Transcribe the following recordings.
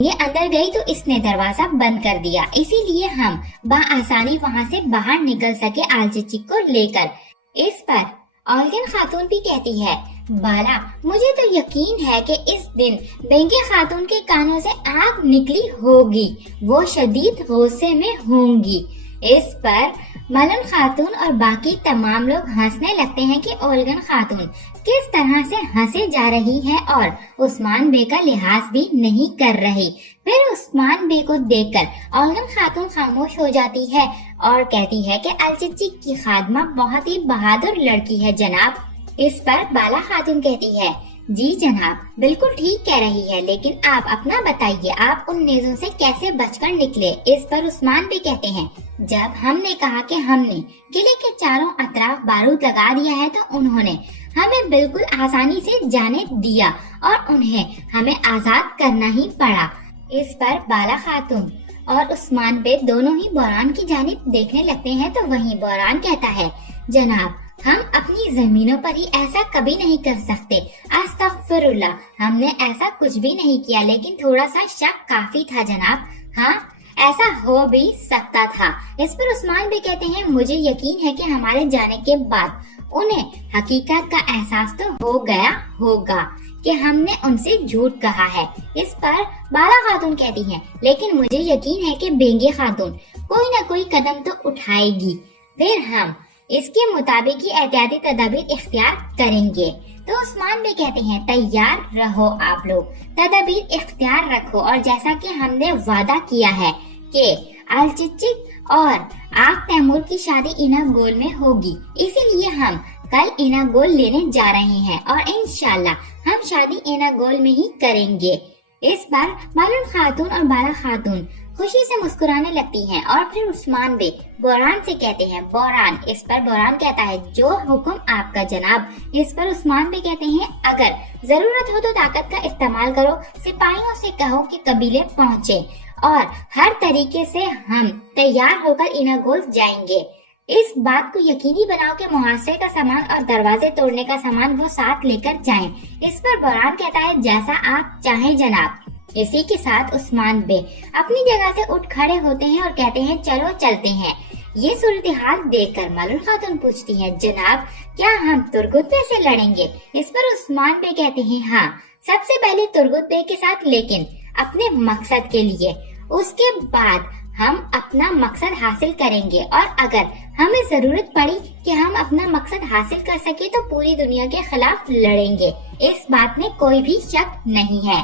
یہ اندر گئی تو اس نے دروازہ بند کر دیا، اسی لیے ہم بآسانی وہاں سے باہر نکل سکے آلچچک کو لے کر۔ اس پر اولگن خاتون بھی کہتی ہے، بالا مجھے تو یقین ہے کہ اس دن بینگے خاتون کے کانوں سے آگ نکلی ہوگی، وہ شدید غصے میں ہوں گی۔ اس پر ملن خاتون اور باقی تمام لوگ ہنسنے لگتے ہیں کہ اولگن خاتون کس طرح سے ہنسے جا رہی ہے اور عثمان بے کا لحاظ بھی نہیں کر رہی۔ پھر عثمان بے کو دیکھ کر اولگن خاتون خاموش ہو جاتی ہے اور کہتی ہے کہ الچچک کی خادمہ بہت ہی بہادر لڑکی ہے جناب۔ اس پر بالا خاتون کہتی ہے، جی جناب بالکل ٹھیک کہہ رہی ہے، لیکن آپ اپنا بتائیے آپ ان نیزوں سے کیسے بچ کر نکلے؟ اس پر عثمان بھی کہتے ہیں، جب ہم نے کہا کہ ہم نے قلعے کے چاروں اطراف بارود لگا دیا ہے تو انہوں نے ہمیں بالکل آسانی سے جانے دیا اور انہیں ہمیں آزاد کرنا ہی پڑا۔ اس پر بالا خاتون اور عثمان بے دونوں ہی بحران کی جانب دیکھنے لگتے ہیں تو وہیں بحران کہتا ہے، جناب ہم اپنی زمینوں پر ہی ایسا کبھی نہیں کر سکتے، استغفر اللہ، ہم نے ایسا کچھ بھی نہیں کیا، لیکن تھوڑا سا شک کافی تھا جناب، ہاں ایسا ہو بھی سکتا تھا۔ اس پر عثمان بھی کہتے ہیں، مجھے یقین ہے کہ ہمارے جانے کے بعد انہیں حقیقت کا احساس تو ہو گیا ہوگا کہ ہم نے ان سے جھوٹ کہا ہے۔ اس پر بالا خاتون کہتی ہیں، لیکن مجھے یقین ہے کہ بینگے خاتون کوئی نہ کوئی قدم تو اٹھائے گی، پھر ہم اس کے مطابق ہی احتیاطی تدابیر اختیار کریں گے۔ تو عثمان بھی کہتے ہیں، تیار رہو آپ لوگ، تدابیر اختیار رکھو، اور جیسا کہ ہم نے وعدہ کیا ہے کہ الچچک اور آگ تیمور کی شادی اینا گول میں ہوگی، اسی لیے ہم کل اینا گول لینے جا رہے ہیں اور انشاءاللہ ہم شادی اینا گول میں ہی کریں گے۔ اس پر ملن خاتون اور بالا خاتون خوشی سے مسکرانے لگتی ہیں اور پھر عثمان بے بحران سے کہتے ہیں، بحران۔ اس پر بحران کہتا ہے، جو حکم آپ کا جناب۔ اس پر عثمان بے کہتے ہیں، اگر ضرورت ہو تو طاقت کا استعمال کرو، سپاہیوں سے کہو کہ قبیلے پہنچے اور ہر طریقے سے ہم تیار ہو کر اینا گول جائیں گے۔ اس بات کو یقینی بناؤ کہ محاصرے کا سامان اور دروازے توڑنے کا سامان وہ ساتھ لے کر جائیں۔ اس پر بحران کہتا ہے، جیسا آپ چاہیں جناب۔ اسی کے ساتھ عثمان بے اپنی جگہ سے اٹھ کھڑے ہوتے ہیں اور کہتے ہیں، چلو چلتے ہیں۔ یہ صورتحال دیکھ کر ملن خاتون پوچھتی ہے، جناب کیا ہم ترگت بے سے لڑیں گے؟ اس پر عثمان بے کہتے ہیں، ہاں سب سے پہلے ترگت بے کے ساتھ، لیکن اپنے مقصد کے لیے، اس کے بعد ہم اپنا مقصد حاصل کریں گے، اور اگر ہمیں ضرورت پڑی کہ ہم اپنا مقصد حاصل کر سکے تو پوری دنیا کے خلاف لڑیں گے، اس بات میں کوئی بھی شک نہیں ہے۔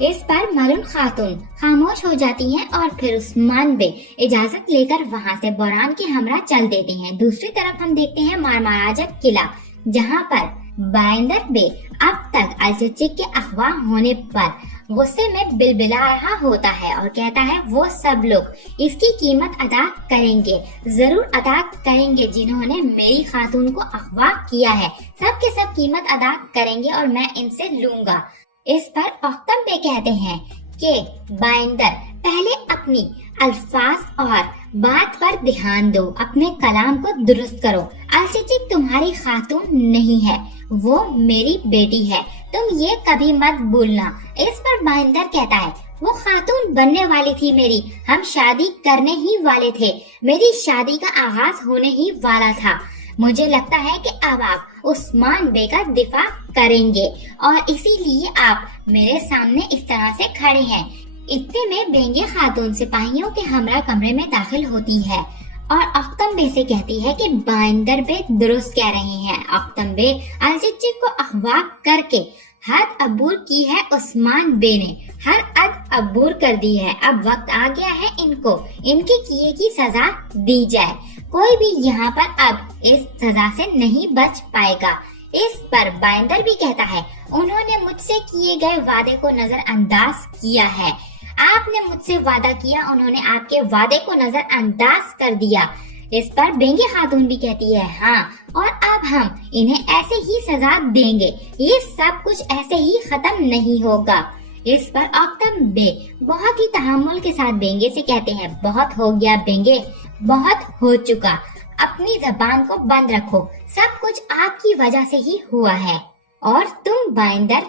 اس پر ملن خاتون خاموش ہو جاتی ہیں اور پھر عثمان بے اجازت لے کر وہاں سے بحران کے ہمراہ چل دیتے ہیں۔ دوسری طرف ہم دیکھتے ہیں مارماراجک قلعہ، جہاں پر بائندر بے اب تک الچچک کے اغوا ہونے پر غصے میں بلبلا رہا ہوتا ہے اور کہتا ہے، وہ سب لوگ اس کی قیمت ادا کریں گے، ضرور ادا کریں گے، جنہوں نے میری خاتون کو اغوا کیا ہے، سب کے سب قیمت ادا کریں گے اور میں ان سے لوں گا۔ اس پر اختم بے کہتے ہیں کہ بائندر پہلے اپنی الفاظ اور بات پر دھیان دو، اپنے کلام کو درست کرو، الچچک تمہاری خاتون نہیں ہے، وہ میری بیٹی ہے، تم یہ کبھی مت بھولنا۔ اس پر بائندر کہتا ہے، وہ خاتون بننے والی تھی میری، ہم شادی کرنے ہی والے تھے، میری شادی کا آغاز ہونے ہی والا تھا، مجھے لگتا ہے کہ اب آپ عثمان بے کا دفاع کریں گے اور اسی لیے آپ میرے سامنے اس طرح سے کھڑے ہیں۔ اتنے میں بینگے خاتون سپاہیوں کے ہمراہ کمرے میں داخل ہوتی ہے اور اختم بے سے کہتی ہے کہ بائندر بے درست کہہ رہے ہیں، اختم بے الچچک کو اغوا کر کے حد عبور کی ہے، عثمان بے نے ہر حد عبور کر دی ہے، اب وقت آ گیا ہے ان کو ان کے کیے کی سزا دی جائے، کوئی بھی یہاں پر اب اس سزا سے نہیں بچ پائے گا۔ اس پر بائندر بھی کہتا ہے، انہوں نے مجھ سے کیے گئے وعدے کو نظر انداز کیا ہے، آپ نے مجھ سے وعدہ کیا، انہوں نے آپ کے وعدے کو نظر انداز کر دیا۔ اس پر بینگے خاتون بھی کہتی ہے، ہاں اور اب ہم انہیں ایسے ہی سزا دیں گے، یہ سب کچھ ایسے ہی ختم نہیں ہوگا۔ اس پر اختم بے بہت ہی تحمل کے ساتھ بینگے سے کہتے ہیں، بہت ہو گیا بینگے، بہت ہو چکا، اپنی زبان کو بند رکھو، سب کچھ آپ کی وجہ سے ہی ہوا ہے، اور تم بائندر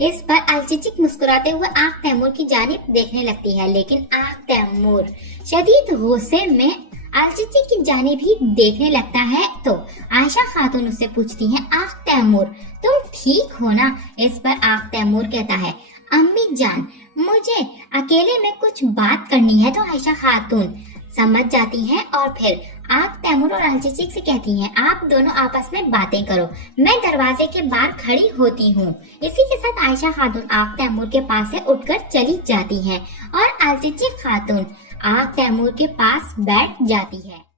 اس پر الچچک مسکراتے ہوئے آنکھ تیمور کی جانب دیکھنے لگتی ہے، لیکن آنکھ تیمور شدید غصے میں الچچک کی جانب ہی دیکھنے لگتا ہے تو عائشہ خاتون اس سے پوچھتی ہیں، آنکھ تیمور تم ٹھیک ہو نا؟ اس پر آنکھ تیمور کہتا ہے، امی جان مجھے اکیلے میں کچھ بات کرنی ہے۔ تو عائشہ خاتون سمجھ جاتی ہیں اور پھر آنکھ تیمور اور الچچک سے کہتی ہیں، آپ دونوں آپس میں باتیں کرو، میں دروازے کے باہر کھڑی ہوتی ہوں۔ اسی کے ساتھ عائشہ خاتون آنکھ تیمور کے پاس سے اٹھ کر چلی جاتی ہیں اور الچچک خاتون آنکھ تیمور کے پاس بیٹھ جاتی ہے۔